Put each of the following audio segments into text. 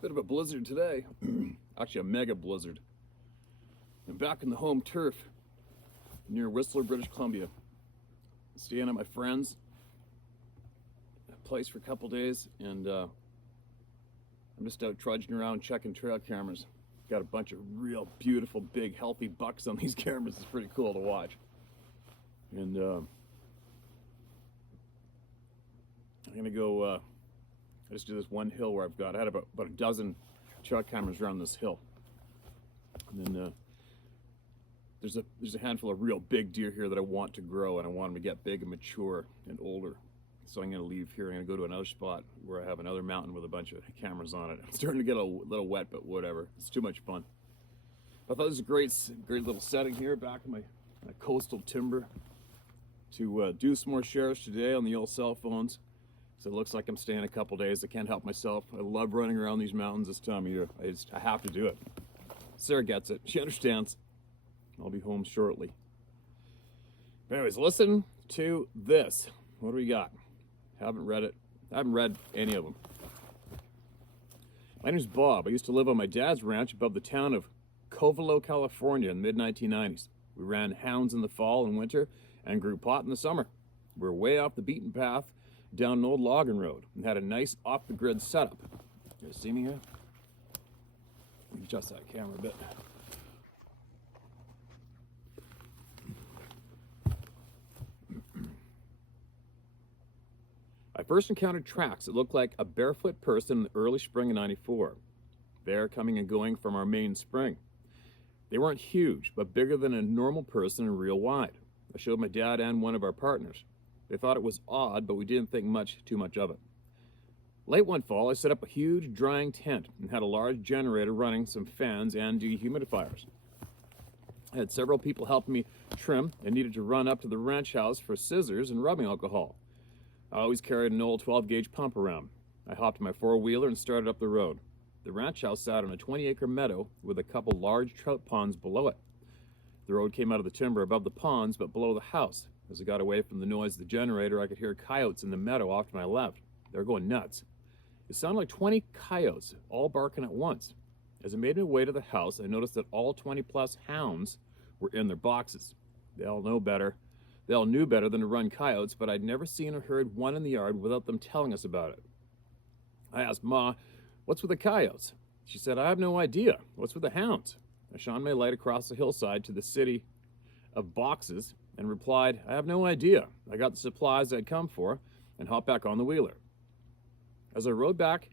Bit of a blizzard today. Actually, a mega blizzard. I'm back in the home turf near Whistler, British Columbia. Staying at my friend's place for a couple days, and I'm just out trudging around checking trail cameras. Got a bunch of real beautiful, big, healthy bucks on these cameras. It's pretty cool to watch. And I'm gonna go. I just do this one hill where I had about a dozen trail cameras around this hill. And then there's a handful of real big deer here that I want to grow, and I want them to get big and mature and older. So I'm going to leave here. I'm going to go to another spot where I have another mountain with a bunch of cameras on it. I'm starting to get a little wet, but whatever. It's too much fun. I thought this was a great little setting here back in my coastal timber to do some more shares today on the old cell phones. So it looks like I'm staying a couple days. I can't help myself. I love running around these mountains this time of year. I have to do it. Sarah gets it. She understands. I'll be home shortly. But anyways, listen to this. What do we got? Haven't read it. I haven't read any of them. My name's Bob. I used to live on my dad's ranch above the town of Covelo, California in the mid-1990s. We ran hounds in the fall and winter and grew pot in the summer. We were way off the beaten path down an old logging road and had a nice off-the-grid setup. You guys see me here? Let me adjust that camera a bit. I first encountered tracks that looked like a barefoot person in the early spring of '94. They're coming and going from our main spring. They weren't huge, but bigger than a normal person and real wide. I showed my dad and one of our partners. They thought it was odd, but we didn't think too much of it. Late one fall, I set up a huge drying tent and had a large generator running some fans and dehumidifiers. I had several people helping me trim and needed to run up to the ranch house for scissors and rubbing alcohol. I always carried an old 12-gauge pump around. I hopped my four-wheeler and started up the road. The ranch house sat on a 20-acre meadow with a couple large trout ponds below it. The road came out of the timber above the ponds, but below the house. As I got away from the noise of the generator, I could hear coyotes in the meadow off to my left. They were going nuts. It sounded like 20 coyotes, all barking at once. As I made my way to the house, I noticed that all 20-plus hounds were in their boxes. They all knew better than to run coyotes, but I'd never seen or heard one in the yard without them telling us about it. I asked Ma, "What's with the coyotes?" She said, "I have no idea. What's with the hounds?" I shone my light across the hillside to the city of boxes and replied, "I have no idea. I got the supplies I'd come for and hopped back on the wheeler." As I rode back,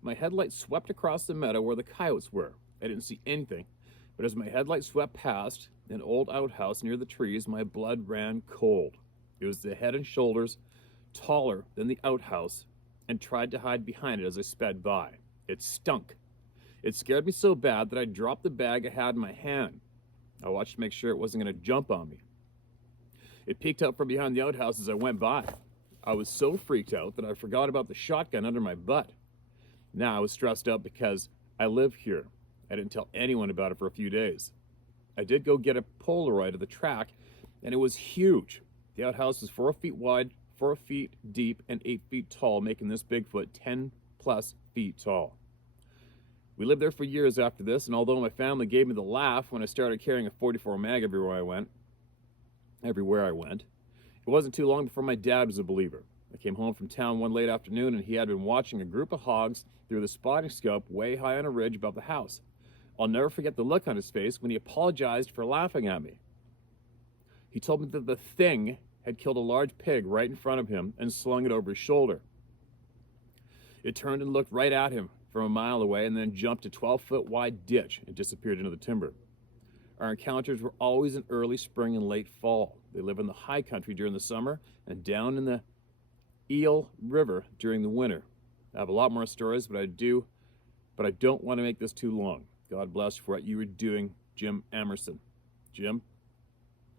my headlight swept across the meadow where the coyotes were. I didn't see anything, but as my headlight swept past an old outhouse near the trees, my blood ran cold. It was the head and shoulders taller than the outhouse and tried to hide behind it as I sped by. It stunk. It scared me so bad that I dropped the bag I had in my hand. I watched to make sure it wasn't going to jump on me. It peeked out from behind the outhouse as I went by. I was so freaked out that I forgot about the shotgun under my butt. Now I was stressed out because I live here. I didn't tell anyone about it for a few days. I did go get a Polaroid of the track, and it was huge. The outhouse was 4 feet wide, 4 feet deep, and 8 feet tall, making this Bigfoot 10+ feet tall. We lived there for years after this, and although my family gave me the laugh when I started carrying a .44 mag everywhere I went, it wasn't too long before my dad was a believer. I came home from town one late afternoon, and he had been watching a group of hogs through the spotting scope way high on a ridge above the house. I'll never forget the look on his face when he apologized for laughing at me. He told me that the thing had killed a large pig right in front of him and slung it over his shoulder. It turned and looked right at him from a mile away and then jumped a 12-foot wide ditch and disappeared into the timber. Our encounters were always in early spring and late fall. They live in the high country during the summer and down in the Eel River during the winter. I have a lot more stories, but I don't want to make this too long. God bless for what you were doing, Jim Emerson. Jim,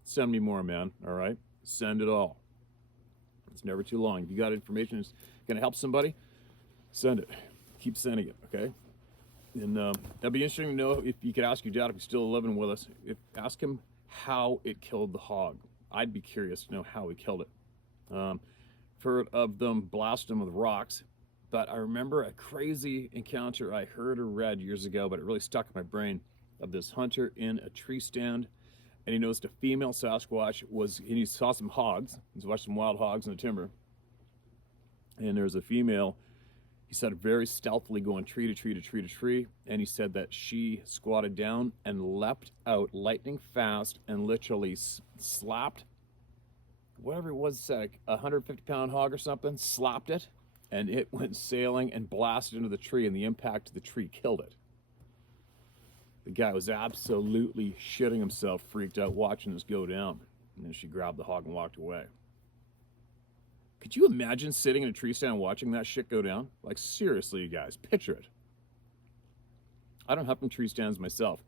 send me more, man, all right? Send it all. It's never too long. If you got information that's going to help somebody, send it. Keep sending it, okay? And that'd be interesting to know if you could ask your dad if he's still living with us. Ask him how it killed the hog. I'd be curious to know how he killed it. Heard of them blast them with rocks. But I remember a crazy encounter I heard or read years ago, but it really stuck in my brain, of this hunter in a tree stand, and he noticed a female Sasquatch and he saw some hogs. He's watched some wild hogs in the timber, and there's a female. He said very stealthily going tree to tree to tree to tree, and he said that she squatted down and leapt out lightning fast and literally slapped whatever it was, like a 150-pound hog or something, slapped it, and it went sailing and blasted into the tree, and the impact of the tree killed it. The guy was absolutely shitting himself, freaked out watching this go down, and then she grabbed the hog and walked away. Could you imagine sitting in a tree stand watching that shit go down? Like, seriously, you guys, picture it. I don't hunt from tree stands myself.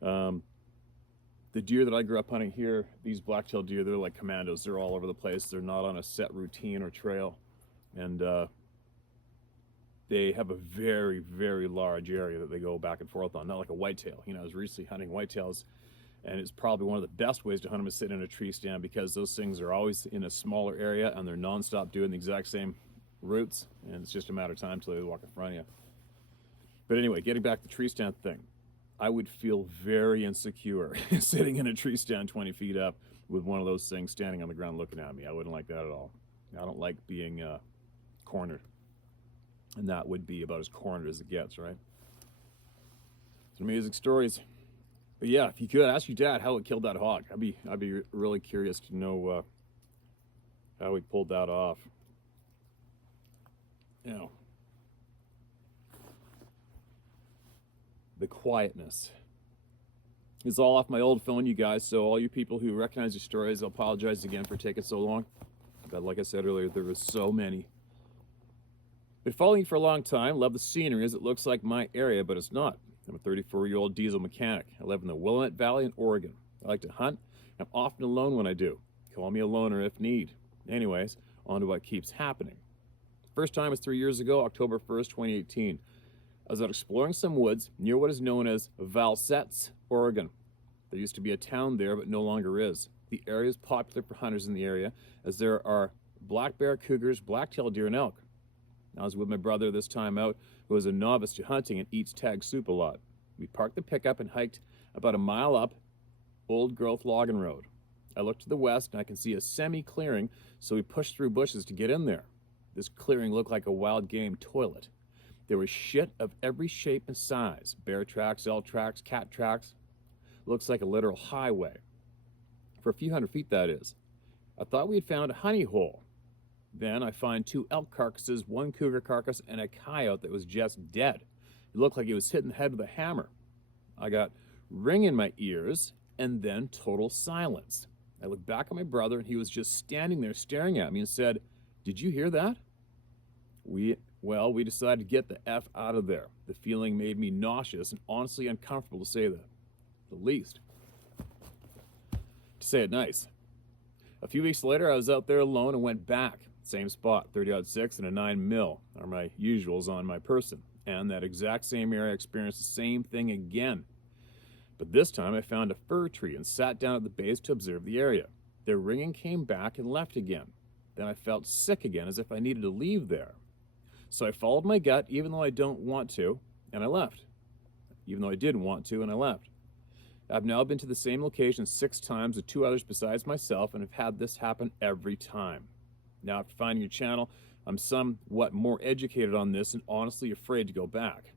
The deer that I grew up hunting here, these black-tailed deer, they're like commandos. They're all over the place. They're not on a set routine or trail. And they have a very, very large area that they go back and forth on, not like a whitetail. You know, I was recently hunting whitetails, and it's probably one of the best ways to hunt them is sit in a tree stand, because those things are always in a smaller area and they're nonstop doing the exact same routes, and it's just a matter of time till they walk in front of you. But anyway, getting back to the tree stand thing, I would feel very insecure sitting in a tree stand 20 feet up with one of those things standing on the ground looking at me. I wouldn't like that at all. I don't like being cornered, and that would be about as cornered as it gets, right? It's amazing stories. But yeah, if you could ask your dad how it killed that hog, I'd be really curious to know how he pulled that off. You know, the quietness is all off my old phone, you guys. So all you people who recognize your stories, I'll apologize again for taking so long. But like I said earlier, there were so many. Been following you for a long time. Love the scenery as it looks like my area, but it's not. I'm a 34-year-old diesel mechanic. I live in the Willamette Valley in Oregon. I like to hunt. I'm often alone when I do. Call me a loner if need. Anyways, on to what keeps happening. First time was 3 years ago, October 1st, 2018. I was out exploring some woods near what is known as Valsetz, Oregon. There used to be a town there, but no longer is. The area is popular for hunters in the area, as there are black bear, cougars, black-tailed deer, and elk. I was with my brother this time out, who is a novice to hunting and eats tag soup a lot. We parked the pickup and hiked about a mile up old-growth logging road. I looked to the west and I can see a semi-clearing, so we pushed through bushes to get in there. This clearing looked like a wild game toilet. There was shit of every shape and size. Bear tracks, elk tracks, cat tracks. Looks like a literal highway. For a few hundred feet, that is. I thought we had found a honey hole. Then I find 2 elk carcasses, 1 cougar carcass, and a coyote that was just dead. It looked like he was hit in the head with a hammer. I got ring in my ears, and then total silence. I looked back at my brother, and he was just standing there staring at me and said, "Did you hear that?" We decided to get the F out of there. The feeling made me nauseous and honestly uncomfortable, to say the least. To say it nice. A few weeks later, I was out there alone and went back. Same spot, 30-06 and a 9mm are my usuals on my person. And that exact same area, I experienced the same thing again. But this time I found a fir tree and sat down at the base to observe the area. Their ringing came back and left again. Then I felt sick again, as if I needed to leave there. So I followed my gut, even though I don't want to, and I left. Even though I didn't want to, and I left. I've now been to the same location 6 times with 2 others besides myself, and have had this happen every time. Now, after finding your channel, I'm somewhat more educated on this and honestly afraid to go back.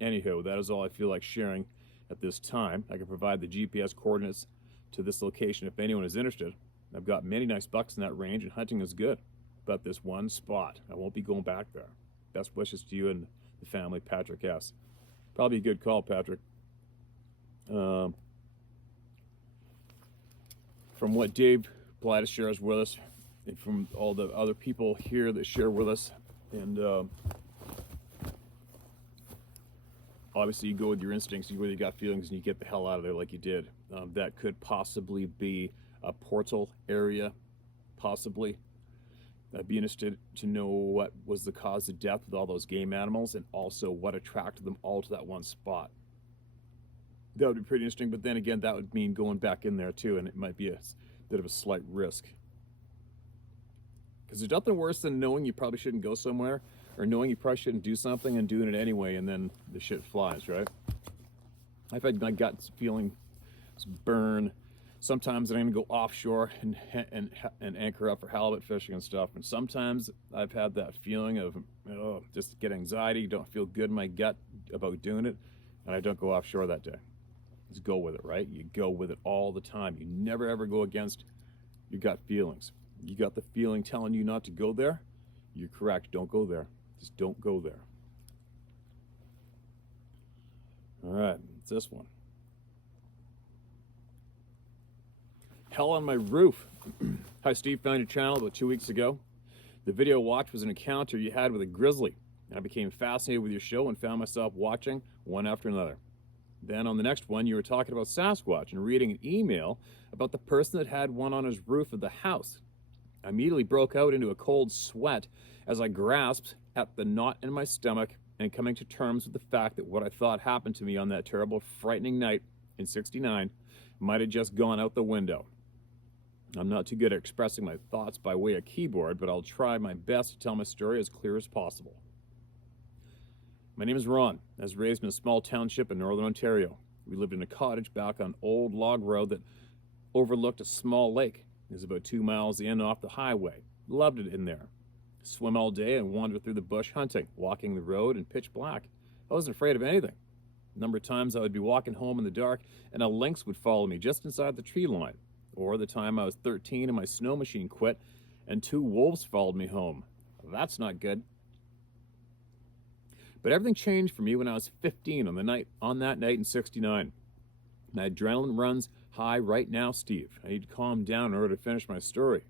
Anywho, that is all I feel like sharing at this time. I can provide the GPS coordinates to this location if anyone is interested. I've got many nice bucks in that range, and hunting is good. But this one spot, I won't be going back there. Best wishes to you and the family, Patrick S. Probably a good call, Patrick. From what Dave Blightus shares with us, and from all the other people here that share with us, and obviously you go with your instincts, you go with your gut feelings, and you get the hell out of there like you did. That could possibly be a portal area, possibly. I'd be interested to know what was the cause of death with all those game animals, and also what attracted them all to that one spot. That would be pretty interesting, but then again, that would mean going back in there too, and it might be a bit of a slight risk. Because there's nothing worse than knowing you probably shouldn't go somewhere, or knowing you probably shouldn't do something and doing it anyway, and then the shit flies, right? I've had my gut feeling burn. Sometimes I'm going to go offshore and anchor up for halibut fishing and stuff. And sometimes I've had that feeling of just get anxiety, don't feel good in my gut about doing it, and I don't go offshore that day. Just go with it, right? You go with it all the time. You never ever go against your gut feelings. You got the feeling telling you not to go there, you're correct. Don't go there. Just don't go there. All right, it's this one. Hell on my roof. Hi, Steve. Found your channel about 2 weeks ago. The video watched was an encounter you had with a grizzly. I became fascinated with your show and found myself watching one after another. Then on the next one, you were talking about Sasquatch and reading an email about the person that had one on his roof of the house. I immediately broke out into a cold sweat as I grasped at the knot in my stomach and coming to terms with the fact that what I thought happened to me on that terrible, frightening night in '69 might have just gone out the window. I'm not too good at expressing my thoughts by way of keyboard, but I'll try my best to tell my story as clear as possible. My name is Ron. I was raised in a small township in northern Ontario. We lived in a cottage back on old log road that overlooked a small lake. It was about 2 miles in off the highway. Loved it in there. Swim all day and wander through the bush hunting, walking the road in pitch black. I wasn't afraid of anything. A number of times I would be walking home in the dark and a lynx would follow me just inside the tree line. Or the time I was 13 and my snow machine quit and 2 wolves followed me home. That's not good. But everything changed for me when I was 15 on that night in '69. My adrenaline runs high right now, Steve. I need to calm down in order to finish my story.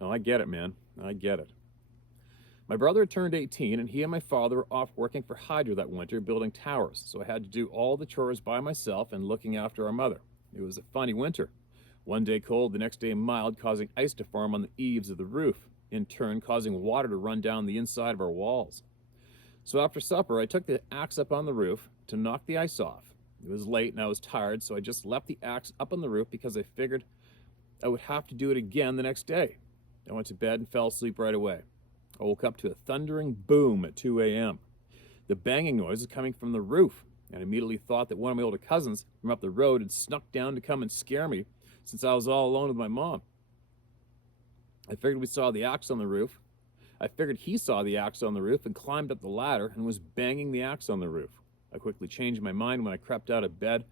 Oh, I get it, man. I get it. My brother had turned 18 and he and my father were off working for Hydro that winter building towers, so I had to do all the chores by myself and looking after our mother. It was a funny winter. One day cold, the next day mild, causing ice to form on the eaves of the roof, in turn causing water to run down the inside of our walls. So after supper, I took the axe up on the roof to knock the ice off. It was late and I was tired, so I just left the axe up on the roof because I figured I would have to do it again the next day. I went to bed and fell asleep right away. I woke up to a thundering boom at 2 a.m. The banging noise was coming from the roof, and I immediately thought that one of my older cousins from up the road had snuck down to come and scare me since I was all alone with my mom. I figured he saw the axe on the roof and climbed up the ladder and was banging the axe on the roof. I quickly changed my mind when I crept out of bed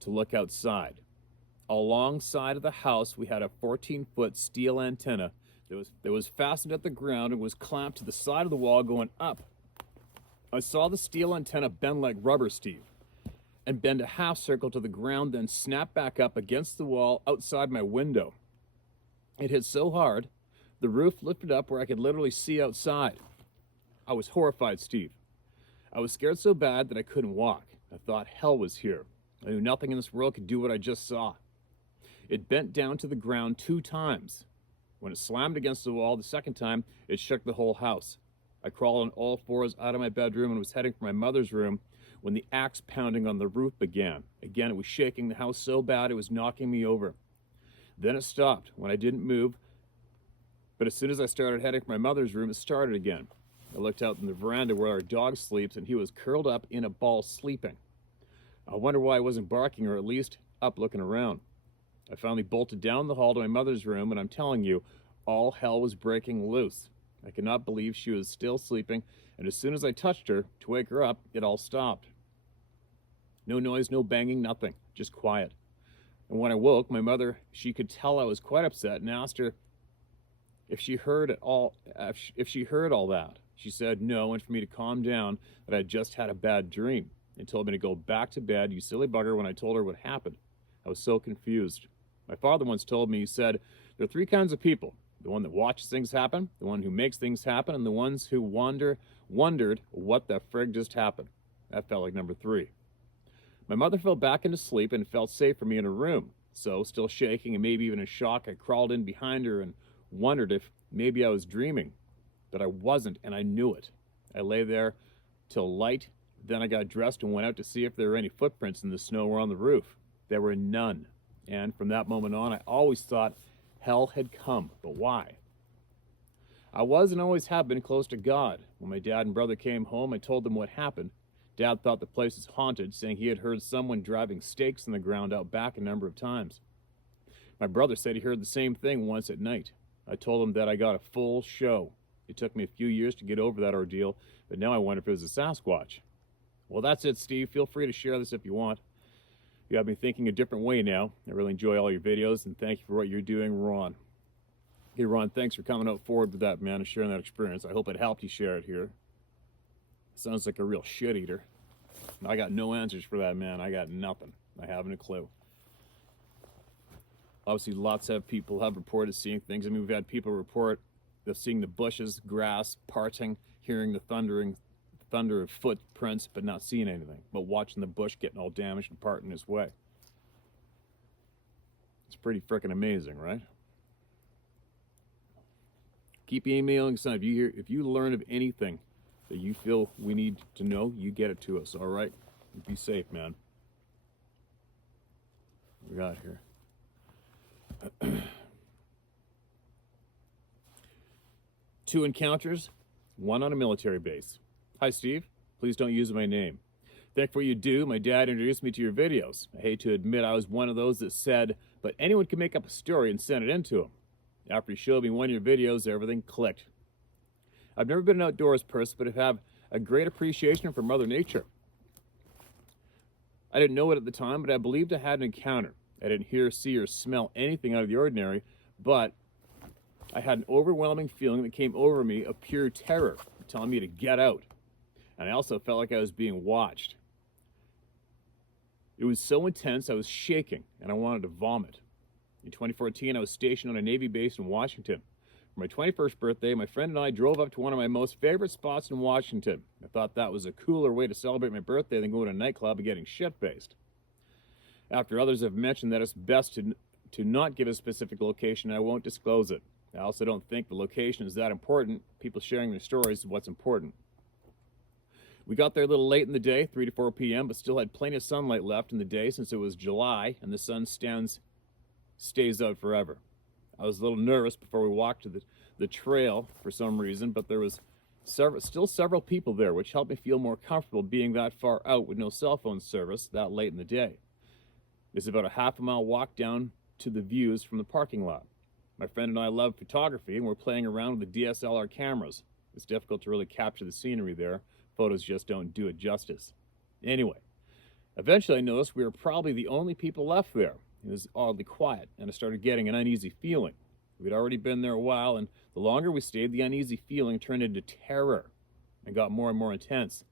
to look outside. Alongside of the house, we had a 14-foot steel antenna that was fastened at the ground and was clamped to the side of the wall going up. I saw the steel antenna bend like rubber, Steve, and bend a half circle to the ground, then snap back up against the wall outside my window. It hit so hard, the roof lifted up where I could literally see outside. I was horrified, Steve. I was scared so bad that I couldn't walk. I thought hell was here. I knew nothing in this world could do what I just saw. It bent down to the ground 2 times. When it slammed against the wall the second time, it shook the whole house. I crawled on all 4s out of my bedroom and was heading for my mother's room when the axe pounding on the roof began. Again, it was shaking the house so bad it was knocking me over. Then it stopped when I didn't move, but as soon as I started heading for my mother's room, it started again. I looked out in the veranda where our dog sleeps, and he was curled up in a ball sleeping. I wonder why I wasn't barking, or at least up looking around. I finally bolted down the hall to my mother's room, and I'm telling you, all hell was breaking loose. I could not believe she was still sleeping, and as soon as I touched her to wake her up, it all stopped. No noise, no banging, nothing, just quiet. And when I woke, my mother, she could tell I was quite upset and asked her if she heard all that. She said no, and for me to calm down, that I just had a bad dream, and told me to go back to bed, you silly bugger, when I told her what happened. I was so confused. My father once told me, he said, there are 3 kinds of people. The one that watches things happen, the one who makes things happen, and the ones who wondered what the frig just happened. That felt like number 3. My mother fell back into sleep and felt safe for me in her room. So, still shaking and maybe even in shock, I crawled in behind her and wondered if maybe I was dreaming. But I wasn't, and I knew it. I lay there till light, then I got dressed and went out to see if there were any footprints in the snow or on the roof. There were none. And from that moment on, I always thought hell had come. But why? I was and always have been close to God. When my dad and brother came home, I told them what happened. Dad thought the place was haunted, saying he had heard someone driving stakes in the ground out back a number of times. My brother said he heard the same thing once at night. I told him that I got a full show. It took me a few years to get over that ordeal, but now I wonder if it was a Sasquatch. Well, that's it, Steve. Feel free to share this if you want. You have me thinking a different way now. I really enjoy all your videos, and thank you for what you're doing, Ron. Hey, Ron, thanks for coming out forward with that, man, and sharing that experience. I hope it helped you share it here. Sounds like a real shit eater. I got no answers for that, man. I got nothing. I haven't a clue. Obviously, lots of people have reported seeing things. I mean, we've had people report of seeing the bushes, grass, parting, hearing the thunder of footprints, but not seeing anything, but watching the bush getting all damaged and parting its way. It's pretty freaking amazing, right? Keep emailing us. If you learn of anything that you feel we need to know, you get it to us, all right? Be safe, man. What we got here? 2 encounters, 1 on a military base. Hi, Steve. Please don't use my name. Thank for what you do. My dad introduced me to your videos. I hate to admit I was one of those that said, but anyone can make up a story and send it in to him. After he showed me one of your videos, everything clicked. I've never been an outdoors person, but I have a great appreciation for Mother Nature. I didn't know it at the time, but I believed I had an encounter. I didn't hear, see, or smell anything out of the ordinary, but I had an overwhelming feeling that came over me of pure terror, telling me to get out. And I also felt like I was being watched. It was so intense, I was shaking, and I wanted to vomit. In 2014, I was stationed on a Navy base in Washington. For my 21st birthday, my friend and I drove up to one of my most favorite spots in Washington. I thought that was a cooler way to celebrate my birthday than going to a nightclub and getting shit-faced. After others have mentioned that it's best to not give a specific location, I won't disclose it. I also don't think the location is that important. People sharing their stories is what's important. We got there a little late in the day, 3 to 4 p.m., but still had plenty of sunlight left in the day since it was July and the sun stays out forever. I was a little nervous before we walked to the trail for some reason, but there was still several people there, which helped me feel more comfortable being that far out with no cell phone service that late in the day. It's about a half-a-mile walk down to the views from the parking lot. My friend and I love photography, and we're playing around with the DSLR cameras. It's difficult to really capture the scenery there. Photos just don't do it justice. Anyway, eventually I noticed we were probably the only people left there. It was oddly quiet, and I started getting an uneasy feeling. We'd already been there a while, and the longer we stayed, the uneasy feeling turned into terror and got more and more intense.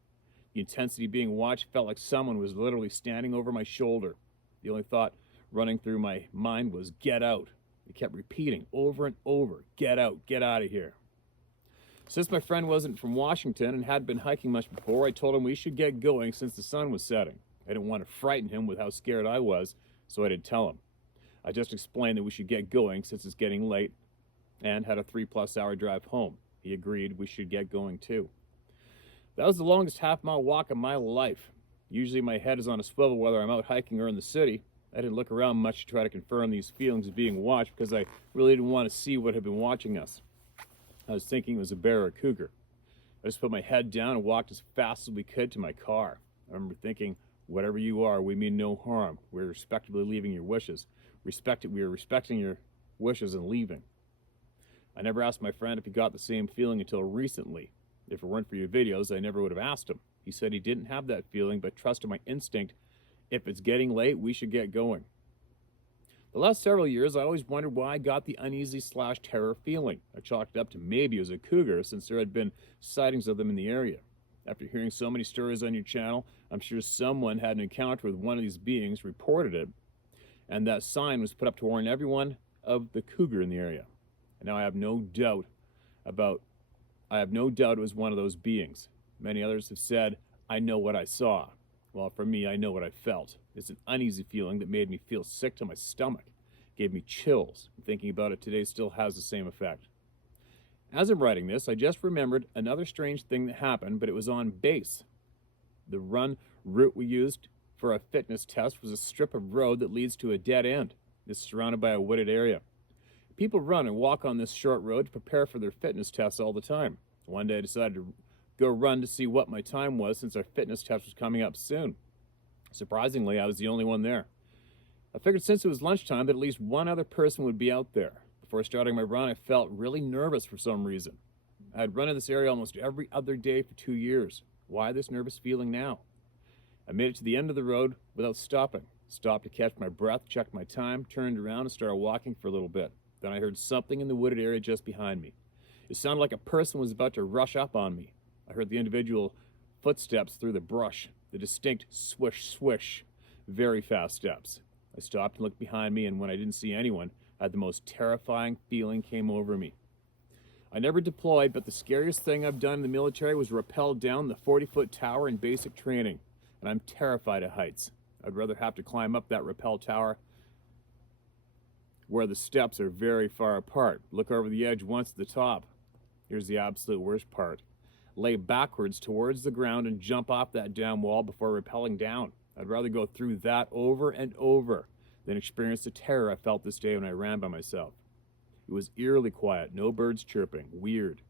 The intensity being watched felt like someone was literally standing over my shoulder. The only thought running through my mind was, get out. It kept repeating over and over, get out of here. Since my friend wasn't from Washington and hadn't been hiking much before, I told him we should get going since the sun was setting. I didn't want to frighten him with how scared I was, so I didn't tell him. I just explained that we should get going since it's getting late and had a 3+ hour drive home. He agreed we should get going too. That was the longest half-mile walk of my life. Usually my head is on a swivel whether I'm out hiking or in the city. I didn't look around much to try to confirm these feelings of being watched because I really didn't want to see what had been watching us. I was thinking it was a bear or a cougar. I just put my head down and walked as fast as we could to my car. I remember thinking, whatever you are, we mean no harm. We're respectably leaving your wishes. We are respecting your wishes and leaving. I never asked my friend if he got the same feeling until recently. If it weren't for your videos, I never would have asked him. He said he didn't have that feeling, but trusted my instinct. If it's getting late, we should get going. The last several years, I always wondered why I got the uneasy/terror feeling. I chalked it up to maybe it was a cougar, since there had been sightings of them in the area. After hearing so many stories on your channel, I'm sure someone had an encounter with one of these beings, reported it, and that sign was put up to warn everyone of the cougar in the area. And now I have no doubt it was one of those beings. Many others have said, I know what I saw. Well, for me, I know what I felt. It's an uneasy feeling that made me feel sick to my stomach. Gave me chills. Thinking about it today still has the same effect. As I'm writing this, I just remembered another strange thing that happened, but it was on base. The route we used for a fitness test was a strip of road that leads to a dead end. It's surrounded by a wooded area. People run and walk on this short road to prepare for their fitness tests all the time. One day I decided to go run to see what my time was since our fitness test was coming up soon. Surprisingly, I was the only one there. I figured since it was lunchtime that at least one other person would be out there. Before starting my run, I felt really nervous for some reason. I had run in this area almost every other day for 2 years. Why this nervous feeling now? I made it to the end of the road without stopping. Stopped to catch my breath, checked my time, turned around and started walking for a little bit. Then I heard something in the wooded area just behind me. It sounded like a person was about to rush up on me. I heard the individual footsteps through the brush, the distinct swish, swish, very fast steps. I stopped and looked behind me, and when I didn't see anyone, I had the most terrifying feeling came over me. I never deployed, but the scariest thing I've done in the military was rappel down the 40-foot tower in basic training, and I'm terrified of heights. I'd rather have to climb up that rappel tower where the steps are very far apart. Look over the edge once at the top. Here's the absolute worst part. Lay backwards towards the ground and jump off that damn wall before rappelling down. I'd rather go through that over and over than experience the terror I felt this day when I ran by myself. It was eerily quiet, no birds chirping, weird.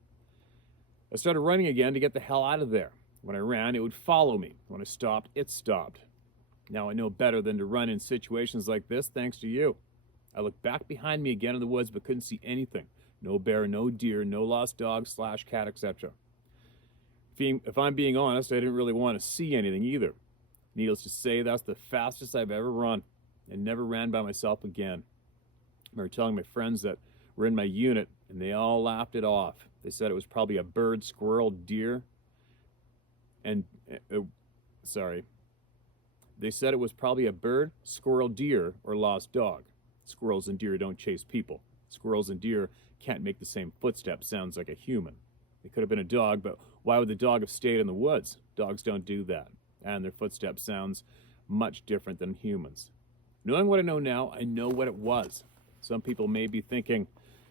I started running again to get the hell out of there. When I ran, it would follow me. When I stopped, it stopped. Now I know better than to run in situations like this, thanks to you. I looked back behind me again in the woods, but couldn't see anything. No bear, no deer, no lost dog / cat, etc. If I'm being honest, I didn't really want to see anything either. Needless to say, that's the fastest I've ever run, and never ran by myself again. I remember telling my friends that were in my unit, and they all laughed it off. They said it was probably a bird, squirrel, deer, and They said it was probably a bird, squirrel, deer, or lost dog. Squirrels and deer don't chase people. Squirrels and deer can't make the same footsteps sounds like a human. It could have been a dog, but why would the dog have stayed in the woods? Dogs don't do that, and their footstep sounds much different than humans. Knowing what I know now, I know what it was. Some people may be thinking,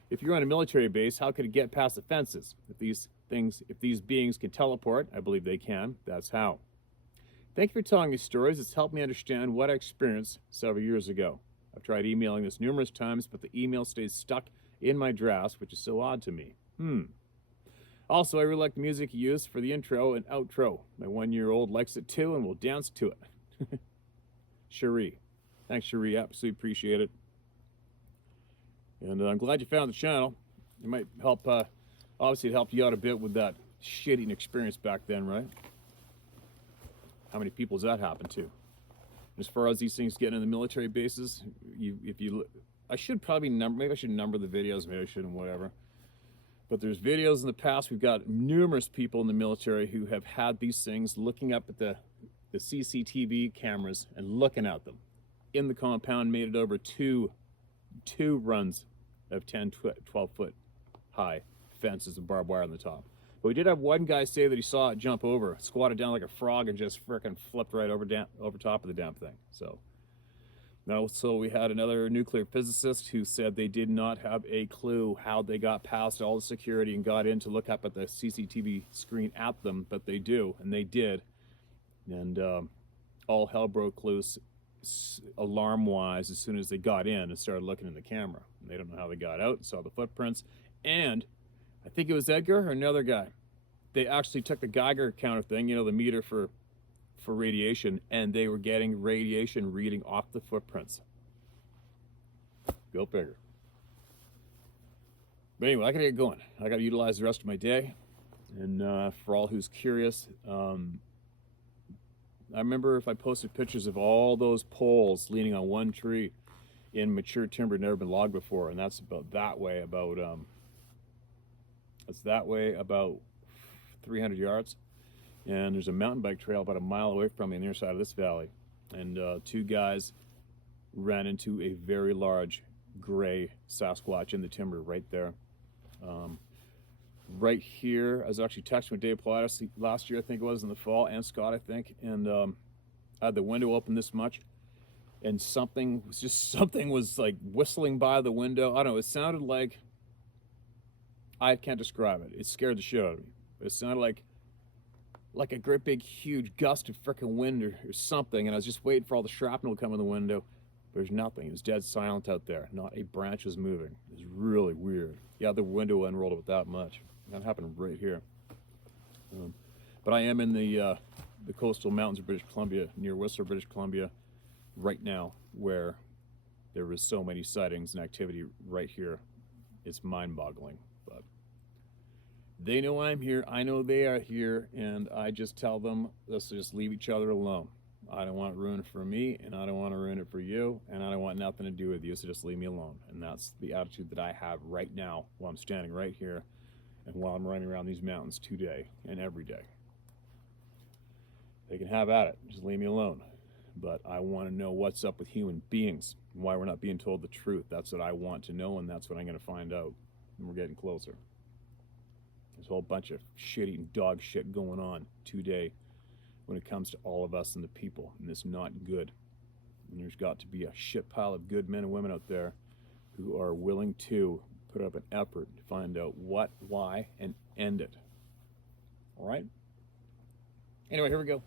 if you're on a military base, how could it get past the fences? If these beings can teleport, I believe they can, that's how. Thank you for telling me stories. It's helped me understand what I experienced several years ago. I've tried emailing this numerous times, but the email stays stuck in my drafts, which is so odd to me. Also, I really like the music you use for the intro and outro. My 1-year-old likes it too and will dance to it. Cherie. Thanks, Cherie. Absolutely appreciate it. And I'm glad you found the channel. It might help, obviously it helped you out a bit with that shitting experience back then, right? How many people does that happen to? As far as these things getting in the military bases, I should probably maybe I should number the videos, maybe I shouldn't, whatever. But there's videos in the past, we've got numerous people in the military who have had these things looking up at the CCTV cameras and looking at them. In the compound, made it over two runs of 10, 12 foot high fences and barbed wire on the top. But we did have one guy say that he saw it jump over, squatted down like a frog, and just frickin' flipped right over top of the damn thing. So we had another nuclear physicist who said they did not have a clue how they got past all the security and got in to look up at the CCTV screen at them, but they do, and they did. And all hell broke loose alarm-wise as soon as they got in and started looking in the camera. And they don't know how they got out, saw the footprints, and I think it was Edgar or another guy. They actually took the Geiger counter thing, the meter for radiation, and they were getting radiation reading off the footprints. Go figure. But anyway, I gotta get going. I gotta utilize the rest of my day. And for all who's curious, I remember if I posted pictures of all those poles leaning on one tree in mature timber, never been logged before, and that's about that way about 300 yards. And there's a mountain bike trail about a mile away from me on the other side of this valley. And two guys ran into a very large gray Sasquatch in the timber right there. Right here, I was actually texting with Dave Pilatus last year, I think it was, in the fall, and Scott, I think. And I had the window open this much, and something was like whistling by the window. I don't know, it sounded like, I can't describe it. It scared the shit out of me. It sounded like a great big huge gust of frickin' wind or something, and I was just waiting for all the shrapnel to come in the window. There's nothing. It was dead silent out there. Not a branch was moving. It was really weird. Yeah, the window unrolled about that much. That happened right here. But I am in the coastal mountains of British Columbia, near Whistler, British Columbia, right now, where there was so many sightings and activity right here. It's mind-boggling. But they know I'm here. I know they are here, and I just tell them, let's just leave each other alone. I don't want it ruined for me, and I don't want to ruin it for you, and I don't want nothing to do with you, so just leave me alone. And that's the attitude that I have right now while I'm standing right here and while I'm running around these mountains today and every day. They can have at it. Just leave me alone. But I want to know what's up with human beings, and why we're not being told the truth. That's what I want to know, and that's what I'm going to find out. And we're getting closer. There's a whole bunch of shit-eating dog shit going on today when it comes to all of us and the people, and it's not good. And there's got to be a shit pile of good men and women out there who are willing to put up an effort to find out what, why, and end it. All right? Anyway, here we go.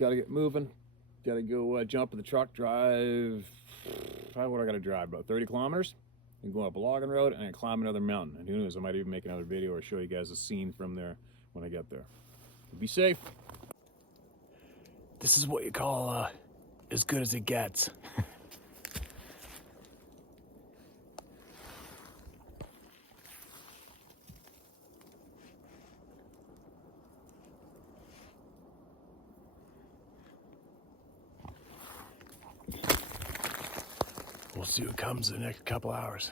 Gotta get moving. Gotta go jump in the truck, drive, what I gotta drive, about 30 kilometers, and go up a logging road, and climb another mountain. And who knows, I might even make another video or show you guys a scene from there when I get there. Be safe. This is what you call as good as it gets. We'll see what comes in the next couple hours.